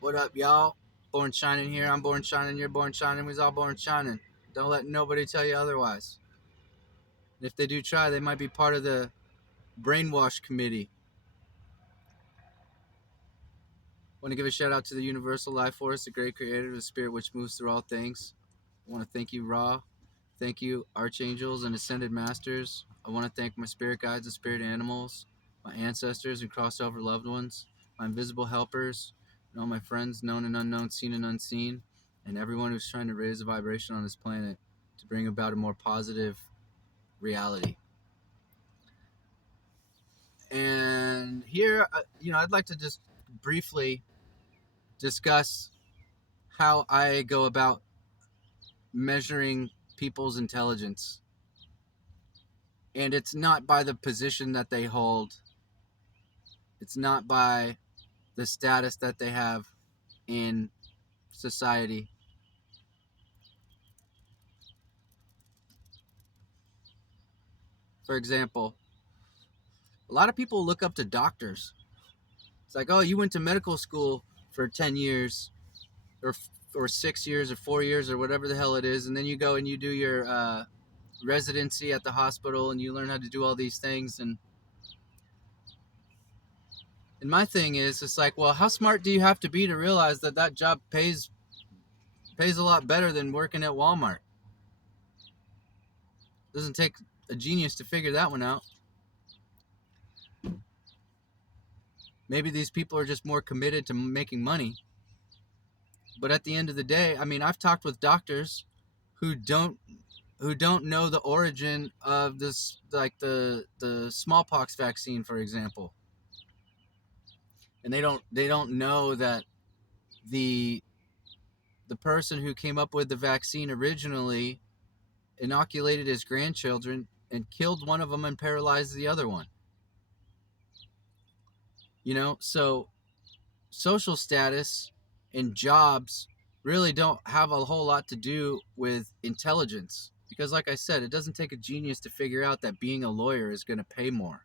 What up, y'all? Born Shining here. I'm born shining. You're born shining. We's all born shining. Don't let nobody tell you otherwise. And if they do try, they might be part of the brainwash committee. Want to give a shout out to the universal life force, the great creator, the spirit which moves through all things. I want to thank you, Ra. Thank you, archangels and ascended masters. I want to thank my spirit guides and spirit animals, my ancestors and crossover loved ones, my invisible helpers, and all my friends, known and unknown, seen and unseen, and everyone who's trying to raise the vibration on this planet to bring about a more positive reality. And here, I'd like to just briefly discuss how I go about measuring people's intelligence. And it's not by the position that they hold. It's not by the status that they have in society. For example, a lot of people look up to doctors. It's like, oh, you went to medical school for 10 years or 6 years or 4 years or whatever the hell it is. And then you go and you do your residency at the hospital and you learn how to do all these things. And my thing is, it's like, well, how smart do you have to be to realize that that job pays a lot better than working at Walmart? Doesn't take a genius to figure that one out. Maybe these people are just more committed to making money. But at the end of the day, I mean, I've talked with doctors who don't know the origin of this, like the smallpox vaccine, for example. And they don't know that the person who came up with the vaccine originally inoculated his grandchildren and killed one of them and paralyzed the other one. So social status and jobs really don't have a whole lot to do with intelligence, because like I said, it doesn't take a genius to figure out that being a lawyer is going to pay more.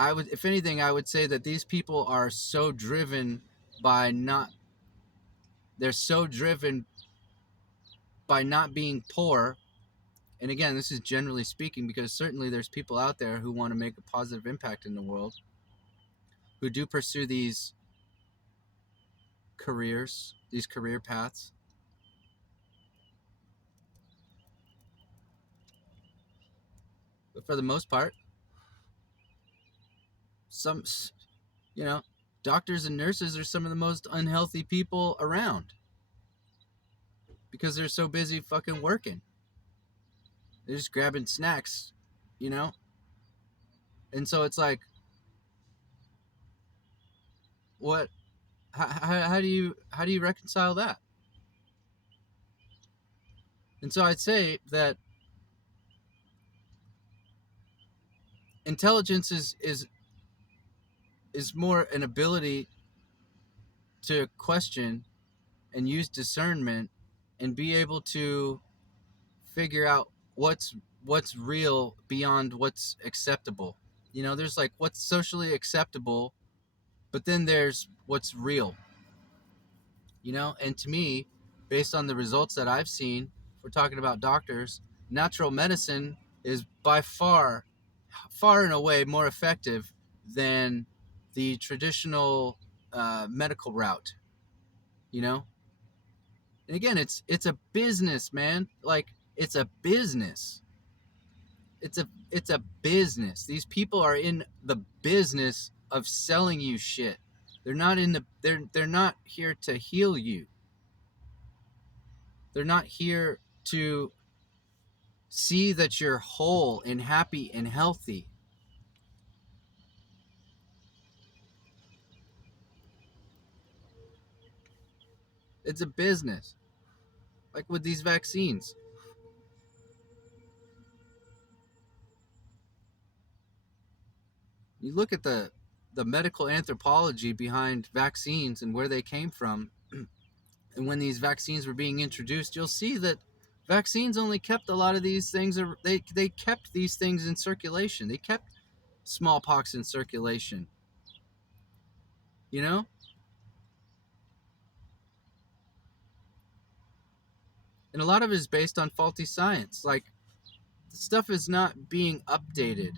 If anything, I would say that these people are so driven by not being poor. And again, this is generally speaking, because certainly there's people out there who want to make a positive impact in the world, who do pursue these career paths. But for the most part, some, doctors and nurses are some of the most unhealthy people around because they're so busy fucking working. They're just grabbing snacks, And so it's like, what? How do you reconcile that? And so I'd say that intelligence is more an ability to question and use discernment and be able to figure out what's real beyond what's acceptable. There's like what's socially acceptable, but then there's what's real. And to me, based on the results that I've seen, if we're talking about doctors, natural medicine is by far and away more effective than the traditional medical route. And again, it's a business, man. Like, it's a business. It's a business. These people are in the business of selling you shit. They're not they're not here to heal you. They're not here to see that you're whole and happy and healthy. It's a business. Like with these vaccines. You look at the medical anthropology behind vaccines and where they came from, and when these vaccines were being introduced, you'll see that vaccines only kept a lot of these things, or they kept these things in circulation. They kept smallpox in circulation. And a lot of it is based on faulty science. Like, stuff is not being updated.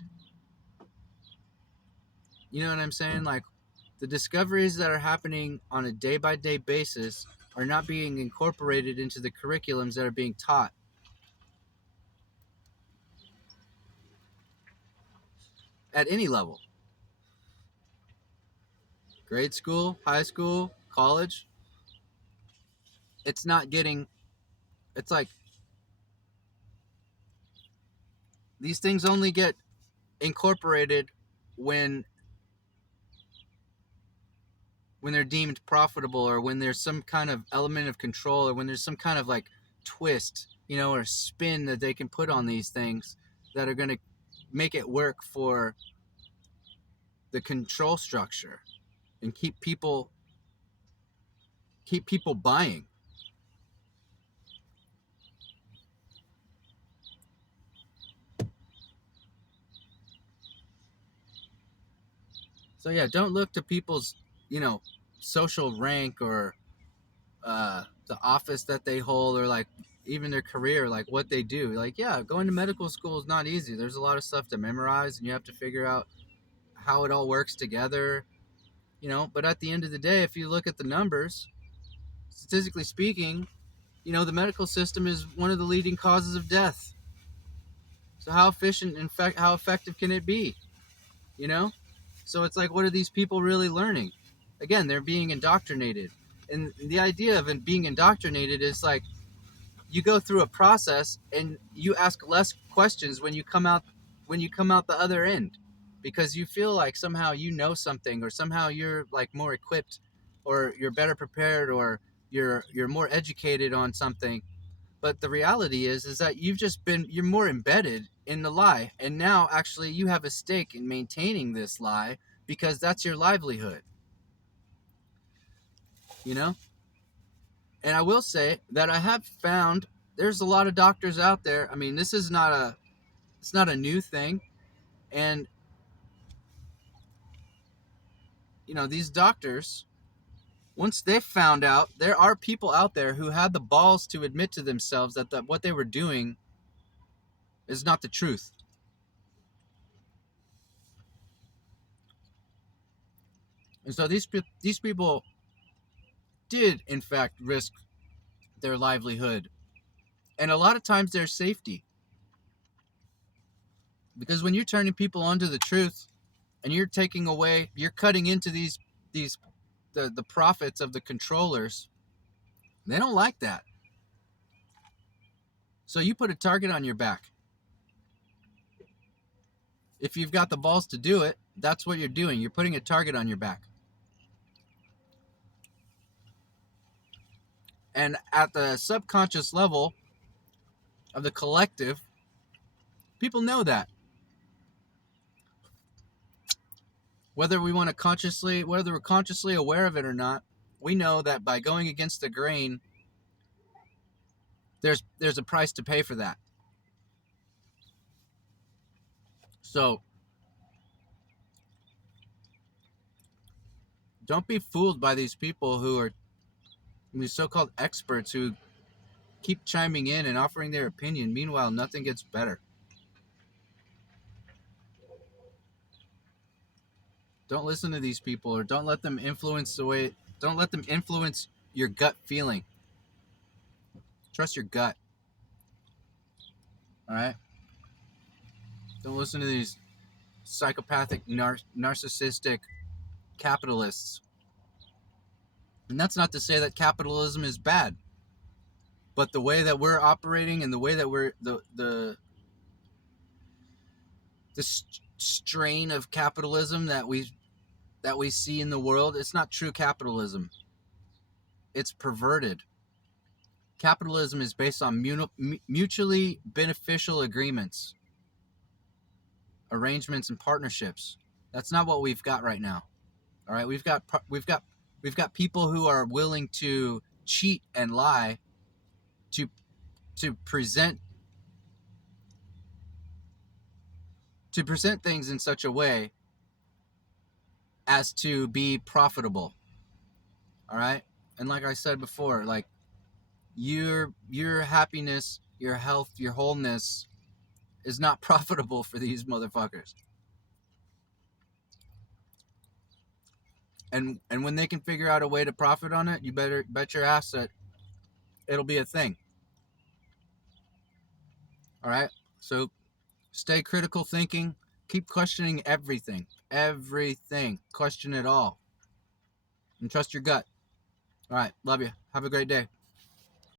You know what I'm saying? Like, the discoveries that are happening on a day-by-day basis are not being incorporated into the curriculums that are being taught at any level. Grade school, high school, college. It's not getting, it's like these things only get incorporated when they're deemed profitable, or when there's some kind of element of control, or when there's some kind of like twist, or spin that they can put on these things that are going to make it work for the control structure and keep people buying. So yeah, don't look to people's, social rank, or the office that they hold, or like even their career, like what they do. Like, yeah, going to medical school is not easy. There's a lot of stuff to memorize, and you have to figure out how it all works together. But at the end of the day, if you look at the numbers, statistically speaking, the medical system is one of the leading causes of death. So how efficient, in fact, how effective can it be? So it's like, what are these people really learning? Again, they're being indoctrinated. And the idea of being indoctrinated is like, you go through a process and you ask less questions when you come out the other end, because you feel like somehow you know something, or somehow you're like more equipped, or you're better prepared, or you're more educated on something. But the reality is that you're more embedded in the lie, and now actually you have a stake in maintaining this lie, because that's your livelihood. you know and I will say that I have found there's a lot of doctors out there. I mean, this is not a new thing. And these doctors, once they found out, there are people out there who had the balls to admit to themselves that what they were doing is not the truth. And so these people did in fact risk their livelihood, and a lot of times their safety, because when you're turning people onto the truth, and you're cutting into the profits of the controllers, they don't like that. So you put a target on your back. If you've got the balls to do it, that's what you're doing. You're putting a target on your back. And at the subconscious level of the collective, people know that. Whether we're consciously aware of it or not, we know that by going against the grain, there's a price to pay for that. So don't be fooled by these people who are these so-called experts who keep chiming in and offering their opinion. Meanwhile, nothing gets better. Don't listen to these people, or don't let them influence your gut feeling. Trust your gut. All right? Don't listen to these psychopathic, narcissistic capitalists. And that's not to say that capitalism is bad, but the way that we're operating, and the way that we're the strain of capitalism that we see in the world, it's not true capitalism. It's perverted. Capitalism is based on mutually beneficial agreements, arrangements, and partnerships. That's not what we've got right now. All right, we've got people who are willing to cheat and lie to present things in such a way as to be profitable. All right, and like I said before, like, your happiness, your health, your wholeness is not profitable for these motherfuckers. And when they can figure out a way to profit on it, you better bet your ass that it'll be a thing. All right? So stay critical thinking, keep questioning everything. Everything. Question it all. And trust your gut. All right, love you. Have a great day.